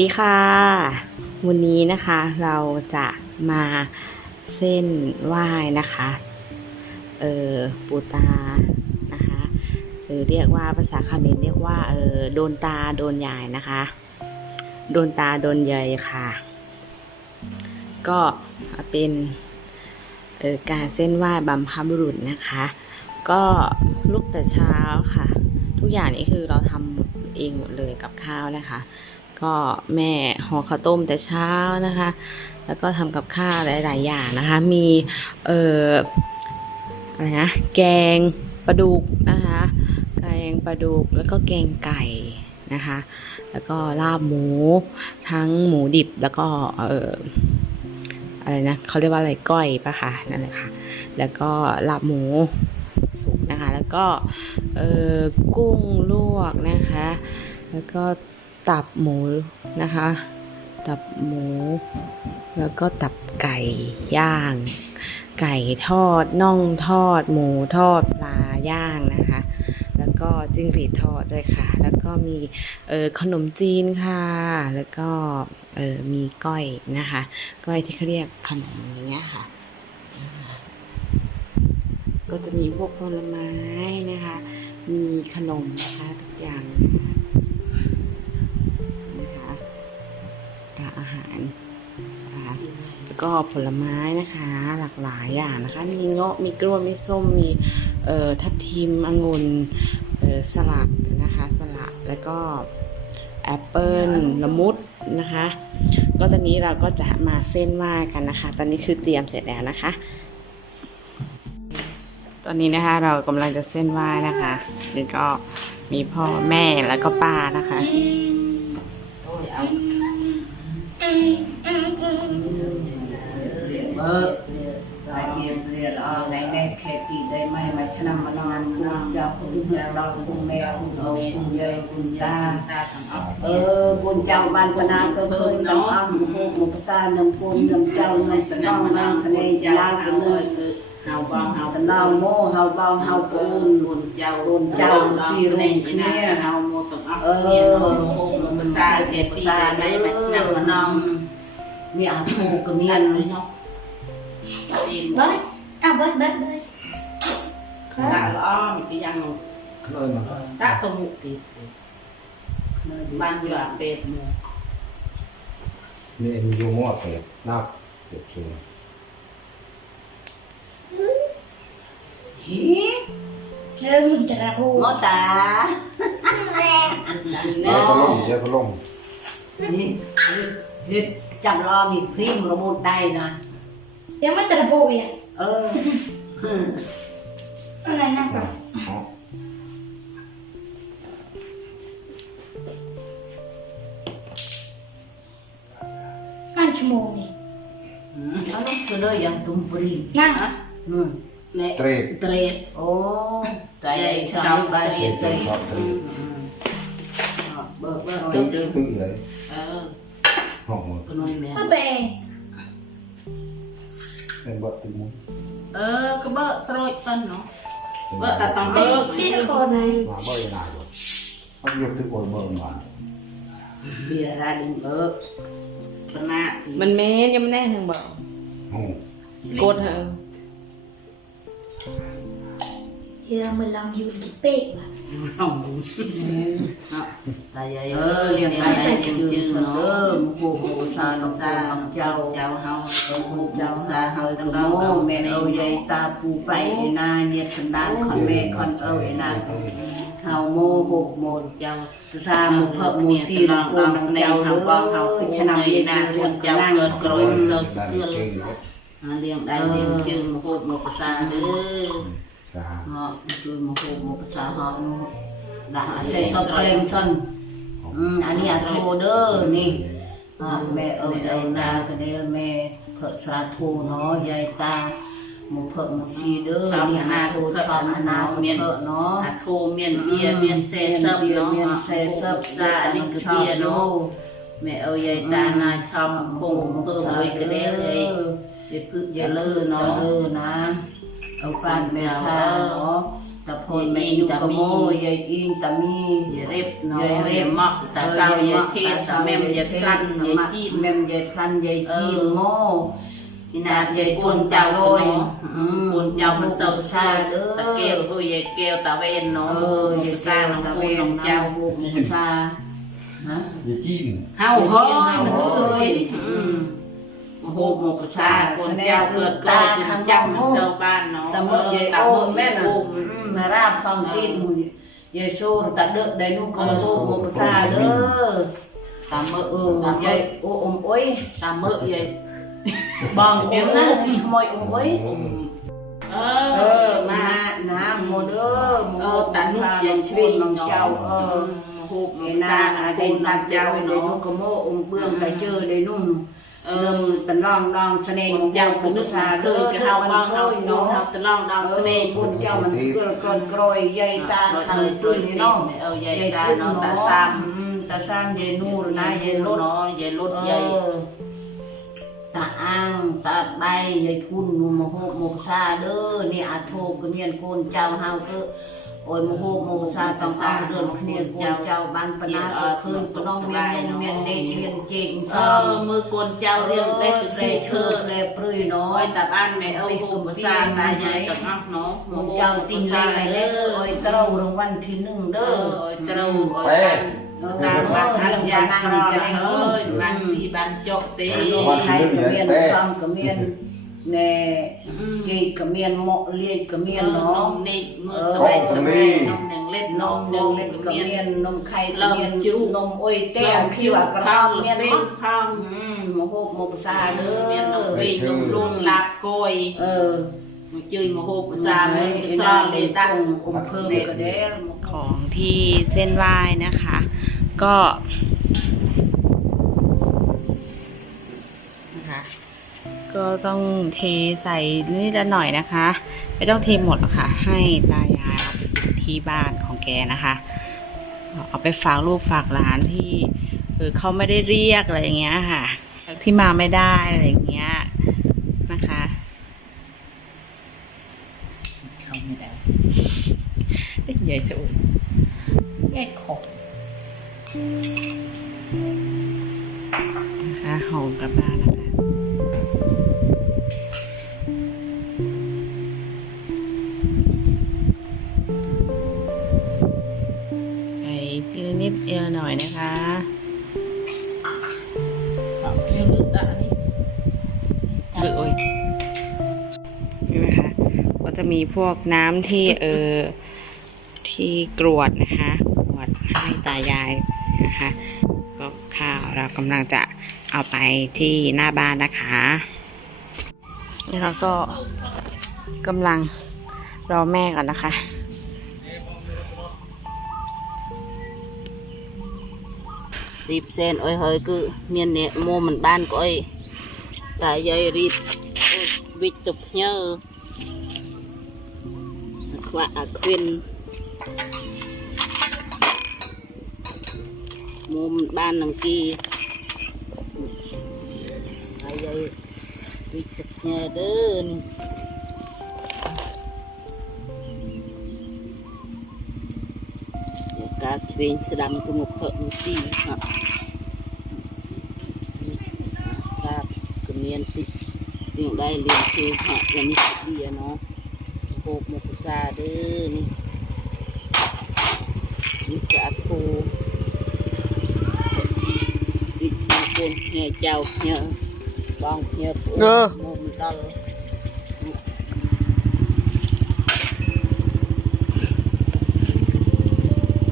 ดีค่ะ วันนี้นะคะเราจะมาเส้นไหว้นะคะ เออปูตานะคะเออเรียกว่าภาษาเขมรเรียกว่าเออโดนตาโดนยายนะคะ โดนตาโดนยายค่ะ ก็เป็นเออการเส้นไหว้บัมพบุรุษนะคะ ก็ลุกแต่เช้าค่ะ ทุกอย่างนี้คือเราทำเองหมดเลยกับข้าวนะคะ ก็แม่ห่อข้าวต้มแต่เช้านะคะ แล้วก็ทำกับข้าวหลาย ๆ อย่างนะคะ มีเอ่ออะไรนะ แกงปลาดุกนะคะ แกงปลาดุกแล้วก็แกงไก่นะคะ แล้วก็ลาบหมูทั้งหมูดิบแล้วก็เอ่ออะไรนะเขาเรียกว่าอะไรก้อยปะคะนั่นแหละค่ะ แล้วก็ลาบหมูสุกนะคะ แล้วก็เอ่อกุ้งลวกนะคะ แล้วก็ ตับหมูนะคะ ตับหมู แล้วก็ตับไก่ย่าง ไก่ทอดน่องทอด หมูทอดปลาย่างนะคะ แล้วก็จิ้งหรีดทอดด้วยค่ะ แล้วก็มีเออขนมจีนค่ะ แล้วก็เออมีก้อยนะคะ ก้อยที่เขาเรียกขนมอย่างเงี้ยค่ะก็จะมีพวกผลไม้นะคะ มีขนมนะคะทุกอย่างนะคะ แล้วก็ผลไม้นะคะหลากหลายอย่างนะคะ มีเงาะมีกล้วยมีส้มมีเอ่อทับทิมองุ่นเอ่อสลัดนะคะสลัดแล้วก็แอปเปิ้ลละมุดนะคะ ก็ตอนนี้เราก็จะมาเส้นไหว้กันนะคะ ตอนนี้คือเตรียมเสร็จแล้วนะคะ ตอนนี้นะคะเรากำลังจะเส้นไหว้นะคะนี่ก็มีพ่อแม่แล้วก็ป้านะคะ បើតែជារៀនអស់ថ្ងៃនេះខេទីដីម៉ែមួយឆ្នាំម្ដងគុំចាស់គុំចាស់ដល់គុំម៉ែគុំអូគុំយាយគុំតាតាទាំងអស់អឺគុំចៅបានបណ្ណាក៏ឃើញទាំងអស់មកពុកមកផ្សារនឹងគុំនឹងចៅនឹងស្នងនឹងស្នេហ៍ឡាទៅអើលើយគឺហៅបងហៅតំណងមកហៅបងហៅពូនគុណចៅគុណចៅស៊ីរួមគ្នាហៅមកទាំងអស់គ្នាមកពុកមកភាសាគេទីតែមិនឆ្នាំម្ដងមានអាធូក៏មា จีนเบิร์ดอ้าวเบิร์ดเบิร์ดเบิร์ดหนาละอ้อมีที่ยังเลยมาตะตมุกีบ้านอยู่อาเป็ดมูนี่อยู่มั่วเป็ดนักเจ็บชัวฮิเริ่มจะระบุมอตาแล้วก็ล่มแล้วก็ล่มนี่เฮ็ดจำรอมีพริ้งระบุได้นะ ఏమో తిరపోయా నాయనక్క మంచి మూమి అలా సులో యా తుంపురి నా Trade. Trade. Oh, saya sang bari trade. Bơ bơ. Tung tung. Ờ. Không. Cái nồi mè. Bơ bè. em bật tự muốn អឺក៏បើកស្រូចសិននោះបើកតែតំបើក biết là con này Mà bơi này rồi Bắt việc tự ngồi mơ mà อยู่ลำบุญตายยเออเลี้ยงไปแต่จึงจึงเนาะหมู่หมู่ซาลงซาเจ้าเจ้าเฮาเจ้าซาเฮาตำเราแม่เอายายตาปูไปนาเนี่ยสันดานคนแม่คนเอ้ยนาเฮาโมหกโมเจ้าซาหม่เพิ่มหมู่ซีลองลองเจ้าเฮาบ่เฮาชนะเย็นเรื่องเจ้าเกิดกรอยเซาเกลือเลี้ยงได้เลี้ยงจึงหมู่หมู่ซาเด้อ สาหะจุยมโหมภาษาหะนุด่าเส่ซอบเต็มซันอันนี้อาโทเด้อนี่แม่เอาญเอิญดากระเดลแม่เพิ่สาโทเนาะยายตามูเพิ่มซีเด้อนี่อาโทชอบนาเมียนเนาะอาโทเมียนเบียเมียนเซซับเนาะเมีซซับซาอันนี้ก็เบียเนาะแม่เอายายตานาชอมคงเพิ่มไว้กระเดลเลยเดี๋ยวพึ่งจะเลิกเนาะ เอาการแม่ทาเนาะแต่พคนแม่อยู่กับโมยายอิงตามีอย่าเร็บเนาะยายอเรียย่าบเหมาะตาเศร้าอย่าเทศแม่มอย่าพลันอย่าจีนแม่มยายพลันยายจีนโมพี่นาใหญ่ปนเจ้าเนาะอืมปนเจ้ามันเศร้าซ่าตะเกียวเอ้ยยายแก้วตาเวนเนาะเออมันยายซ่าสร้างน้องน้ำปูเวนน้องเจ้าบุกซาฮะอย่าจีนเฮาเฮาเลยอืม โอ้โหหมกซาคนเจ้าเกิดก็จึงจำมันเศร้าบ้านเนาะตะเมื่อยายตาโอ้เมื่อแม่น่ะโอ้นาราบฟังกินยายสู้ตะเดอะได้นุ่งกระโลกมุกซาเด้อตาเมื่อเออตาเมื่ยาอยโอ้อมโอ้ยตาเมื่อยายบางคนนะขโมยอมโอ้ยเออมาน้ำโมเด้อโมเออตานุ่มซายังชีวิตน้องเจ้าเออหูเอมีนาสาเด่นนันัดเจ้าเนาะกระโมอมเบื้องไปเจอได้นุ่ง เอเริ่อมตะลองลองเสน่ห์คนเจ้าเป็นนึกซาเคเด้อยก็เฮาบ้างเคเฮายโน้เนาะเฮาตะลองดาวเสน่ห์บุญเจ้ามันเกลือกรอนกรอยใหญ่ตาขังขึ้นนี่เนาะเอาใหญ่ตาเนาะตาซ้อืมตาซ้ำยายนูรำนะยายรถเนาะใหญ่รถเอใหญ่อตาอ่างตาใบยายพุ่นหนูมโหกโมกซาเด้อนี่อาโทก็เมียนโกนเจ้าเฮาก็โอ้ยมโหกโมกซาต้องเอาเรื่อ งเคลียร์โกนเจ้าบ้านปนาก็คืนปน้องเมียนเมียนเด็กเมียนเจงเอซ้ออมือกนเจ้าเรียงได้สุดเสเสียเชิเชิดดแลปรุยน้อยยตาบ้านแม่เอาหูภาษาตายายกับน้องเนาะมเจ้าติงเลงเลยโอ้ยเต้ารางวัลที่หนึ่งเอเด้ออเจ้าโอ้ยตามบ้านอันยากรอเฮ้ยบ้านสีบ้านจกเตไทยก็เมียนซ้ำก็เมียนแน่จีก็เมียนเหมาะเลียก็เมียนน้อเนาะงนี่มือสบายสบายน้องยังเล่นนน้องมยันงมเล่นก็กับเมียนเมียนนมไข่ก็เมียนนมอ้อยเต้มคิวกระพัเฮางเมียนเป็นเนาะพังอืมโมโหโมภาษาเด้เมียนน้องอเป็นน้องลุนลาบกอยเออมาจื้อมาโหภาษามันก็ซ่าเลยดังอมเพิ่มก็ได้ของที่เส้นไหว้นะคะ ก็นะคะ ก็ต้องเทใส่นิดละหน่อยนะคะ ไม่ต้องเทหมดหรอกค่ะ ให้ตายายเอาไปกินที่บ้านของแกนะคะ เอาไปฝากลูกฝากหลานที่เออเขาไม่ได้เรียกอะไรอย่างเงี้ยค่ะ ที่มาไม่ได้อะไรอย่างเงี้ยนะคะเขาไม่ได้ใหญ่ถูกแม่ขบนะคะหอมกลับบ้านนะ ทีละนิดทีละหน่อยนะคะเขาเลือกอันนี้หรือโอ้ยนี่นะคะก็จะมีพวกน้ำที่เออที่กรวดนะคะกรวดให้ตายายนะคะก็ข้าวเรากำลังจะเอาไปที่หน้าบ้านนะคะแล้วก็กำลังรอแม่ก่อนนะคะ រីផ្សេងអុយហើយគឺមានអ្នកមកមិនបានក៏អុយតែយាយរីវិចទៅភ្ញើខ្វាក់អាខ្វិនមុំបាននឹងគេហើយយាយវិចទៅភ្ញើទៅ เนื้อเดินการเทรนสดำตัวมุกเพิ่มสี่ฮะทราบกเมียนติเรียงได้เรียนคือฮะยังมีสิเดียเนาะโคกมุกซาเด้อนี่นี่กะโควิธีโกนเหี่ยเจ้าเหี่ยบองเหี่ยปูเออมุมดอล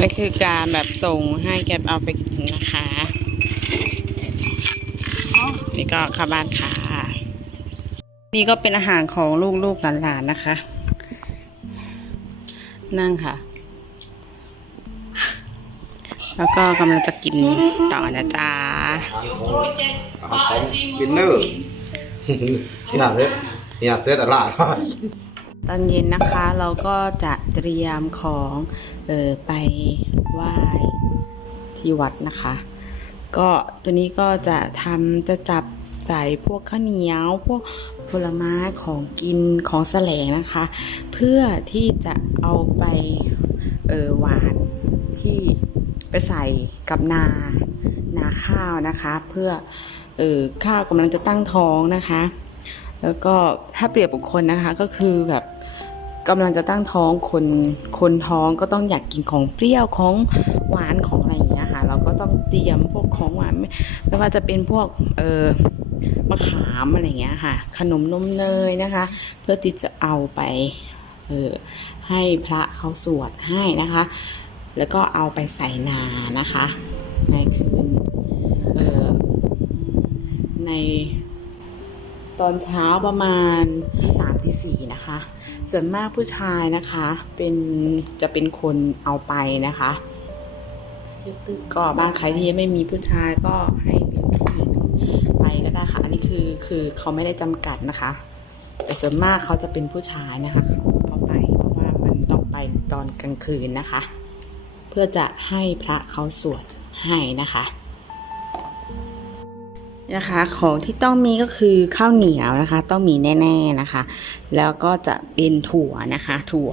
นี่คือการแบบส่งให้แกเอาไปกินนะคะ นี่ก็ข้าบ้านค่ะ นี่ก็เป็นอาหารของลูกๆหลานๆนะคะ นั่งค่ะ แล้วก็กำลังจะกินต่อนะจ๊ะอาหารของดินเนอร์นี่หาเซ็ตนี่หาเซ็ตอะไร ตอนเย็นนะคะเราก็จะเตรียมของเออไปไหว้ที่วัดนะคะ ก็ตัวนี้ก็จะทำจะจับใส่พวกข้าวเหนียวพวกผลไม้ของกินของแสลงนะคะ เพื่อที่จะเอาไปเออหวานที่ไปใส่กับนานาข้าวนะคะ เพื่อเออข้าวกำลังจะตั้งท้องนะคะ แล้วก็ถ้าเปรียบบุคคลนะคะก็คือแบบกำลังจะตั้งท้องคนคนท้องก็ต้องอยากกินของเปรี้ยวของหวานของอะไรอย่างเงี้ยค่ะเราก็ต้องเตรียมพวกของหวานไม่ไม่ว่าจะเป็นพวกเออมะขามอะไรอย่างเงี้ยค่ะ ขนมนมเนยนะคะ เพื่อที่จะเอาไปเออให้พระเขาสวดให้นะคะ แล้วก็เอาไปใส่นานะคะในคืนเออใน ตอนเช้าประมาณที่สามที่สี่นะคะ ส่วนมากผู้ชายนะคะเป็นจะเป็นคนเอาไปนะคะก็บ้านใครที่ไม่มีผู้ชายก็ให้เป็นผู้หญิงไปก็ได้ค่ะ อันนี้คือคือเขาไม่ได้จำกัดนะคะ แต่ส่วนมากเขาจะเป็นผู้ชายนะคะเขาไปเพราะว่ามันต้องไปตอนกลางคืนนะคะ เพื่อจะให้พระเขาสวดให้นะคะ นะคะ ของที่ต้องมีก็คือข้าวเหนียวนะคะ ต้องมีแน่ๆนะคะ แล้วก็จะเป็นถั่วนะคะ ถั่ว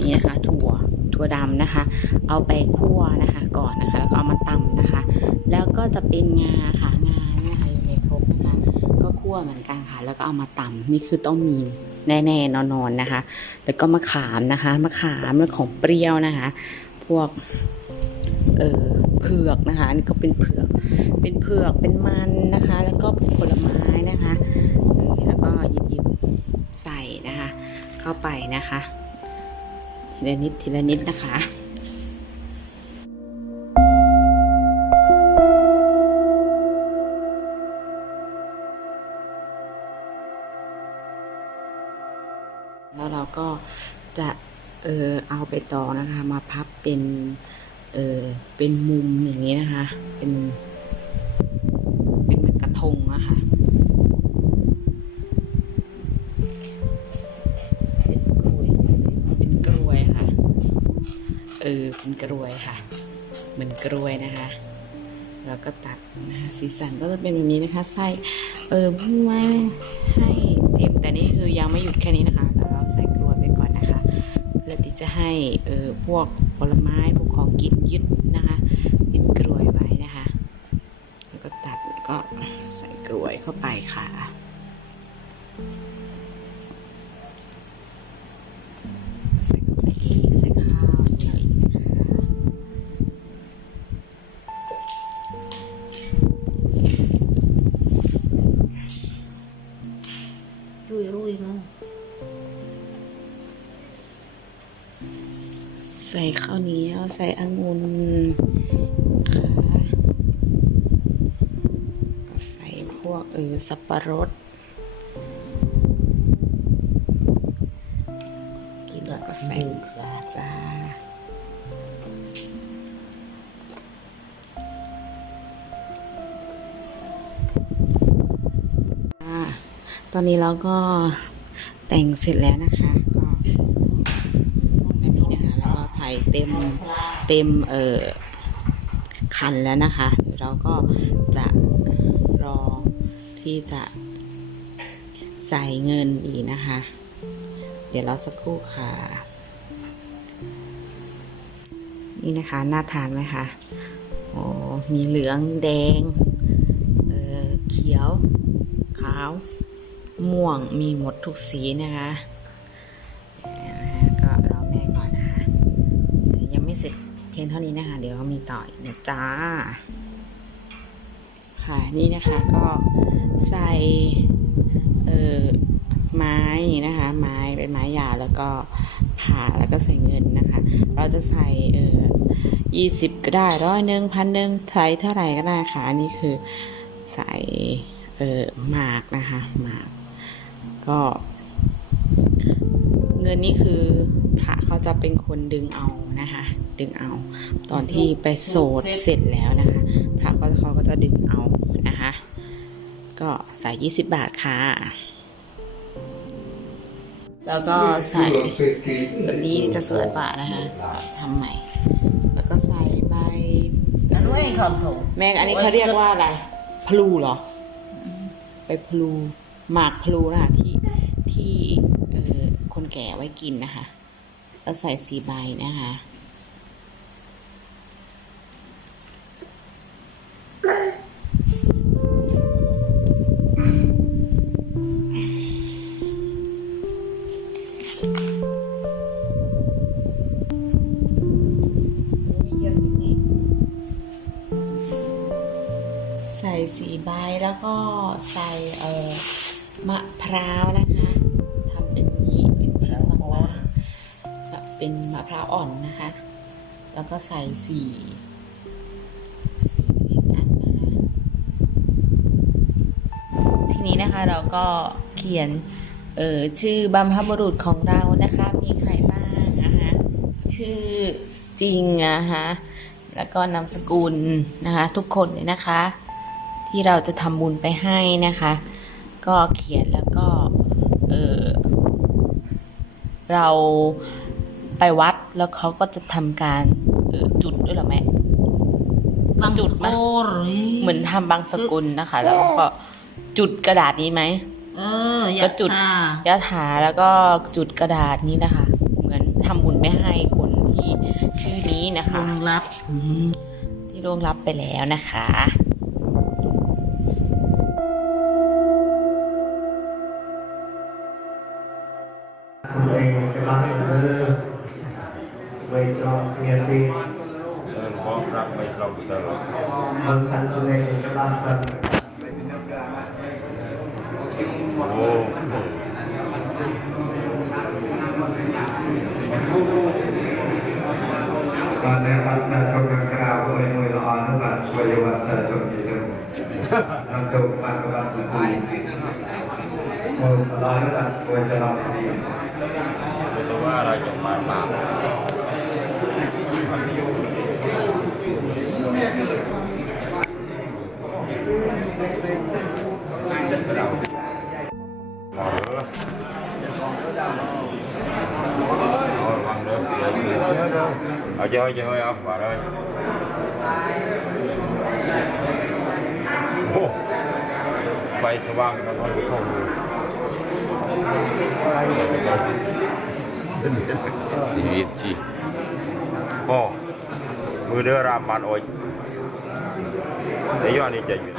นี่นะคะ ถั่วถั่วดำนะคะ เอาไปคั่วนะคะก่อนนะคะ แล้วก็เอามาตำนะคะ แล้วก็จะเป็นงาค่ะงาเนี่ยนะคะอยู่ในครกนะคะ ก็คั่วเหมือนกันค่ะ แล้วก็เอามาตำนี่คือต้องมีแน่ๆนอนๆนะคะ แล้วก็มะขามนะคะมะขามเรื่องของเปรี้ยวนะคะ พวกเออ เผือกนะคะอันนี่ก็เป็นเผือก เป็นเผือกเป็นมันนะคะ แล้วก็ผลไม้นะคะแล้วก็หยิบหยิบใส่นะคะ เข้าไปนะคะทีละนิดทีละนิดนะคะแล้วเราก็จะเออเอาไปต่อนะคะมาพับเป็น เป็นมุมอย่างนี้นะคะ เป็น เป็นเหมือนกระทงอะค่ะเป็นกรวยเป็นกรวยค่ะ เออ เป็นกรวยค่ะ เหมือนกรวยนะคะแล้วก็ตัดนะคะสีสันก็จะเป็นแบบนี้นะคะไส้เออไม่ให้เต็มแต่นี่คือยังไม่หยุดแค่นี้นะคะแล้วเราใส่กรวยไปก่อนนะคะ เพื่อที่จะให้เออพวก ลไม้พวกของกินยึดนะคะยึดกลวยไว้นะคะ แล้วก็ตัดแล้วก็ใส่กลวยเข้าไปค่ะ ใส่ข้าวเหนียวใส่องุ่นค่ะใส่พวกเออสับปะรดกินแล้วก็ใส่จ้าอ่าตอนนี้เราก็แต่งเสร็จแล้วนะคะก็แบบนี้นะคะ แล้วก็ถ่าย เต็มเต็มเอ่อคันแล้วนะคะ เราก็จะรอที่จะใส่เงินอีกนะคะ เดี๋ยวเราสักครู่ค่ะ นี่นะคะ น่าทานไหมคะโอ้มีเหลืองแดง เออเขียว ขาว ม่วงมีหมดทุกสีนะคะ พียงเท่านี้นะคะ เดี๋ยวมีต่ออีกนะจ้า ค่ะนี่นะคะก็ใส่เอ่อไม้นะคะ ไม้เป็นไม้หยาแล้วก็ผ่าแล้วก็ใส่เงินนะคะ เราจะใส่เอ่อยี่สิบก็ได้ร้อยหนึ่งพันหนึ่งใส่เท่าไหร่ก็ได้ค่ะอันนี้คือใส่เอ่อหมากนะคะหมากก็ เงินนี่คือพระเขาจะเป็นคนดึงเอานะคะ ดึงเอา ตอนที่ไปโสดเสร็จแล้วนะคะ พระก็เขาก็จะดึงเอานะคะ ก็ใส่20บาทค่ะ แล้วก็ใส่แบบนี้จะสวยกว่านะคะทำใหม่ แล้วก็ใส่ใบอันนู้นคำโถแม่งอันนี้เขาเรียกว่าอะไร พลูเหรอ ไปพลูหมากพลูนะคะที่ที่เอ่อคนแก่ไว้กินนะคะแล้วใส่สีใบนะคะ ส่สีใบแล้วก็ใส่เอ่อมะพร้าวนะคะทำเป็นนี้เป็นชิ้นบางๆแบบเป็นมะพร้าวอ่อนนะคะ แล้วก็ใส่สีสี่อันนะคะทีนี้นะคะเราก็เขียนเอ่อชื่อบรรพบุรุษของเรานะคะ มีใครบ้างนะคะชื่อจริงนะคะแล้วก็นามสกุลนะคะ ทุกคนเลยนะคะ ที่เราจะทำบุญไปให้นะคะ ก็เขียนแล้วก็เออเราไปวัดแล้วเขาก็จะทำการเอ่อจุดด้วยเหรอแม่เขาจุดไหมโอ้ยเหมือนทำบางสกุลนะคะ แล้วก็จุดกระดาษนี้ไหมเอออยาก็จุดทายะถาแล้วก็จุดกระดาษนี้นะคะ เหมือนทำบุญไปให้คนที่ชื่อนี้นะลคะงรับอืมที่ล่วงลับไปแล้วนะคะ ไปตรงตลอดคนทันตัวเองกำลังเป็นโอ้ตอนนี้พัฒนาตัวกลาวเองมือละอ่อนทุกวันวัยวัฒน์ตัวนี้เลยนำตัวมันกำลังเป็นผู้มือละอ่อนทุกวันวัยจะลองดีไม่รู้ว่าอะไรจะมาตาม หมอเด้อเอาระวังเด้ มือเดือดรามานโอ้ยไอ้ย้อนนี่จะอยู่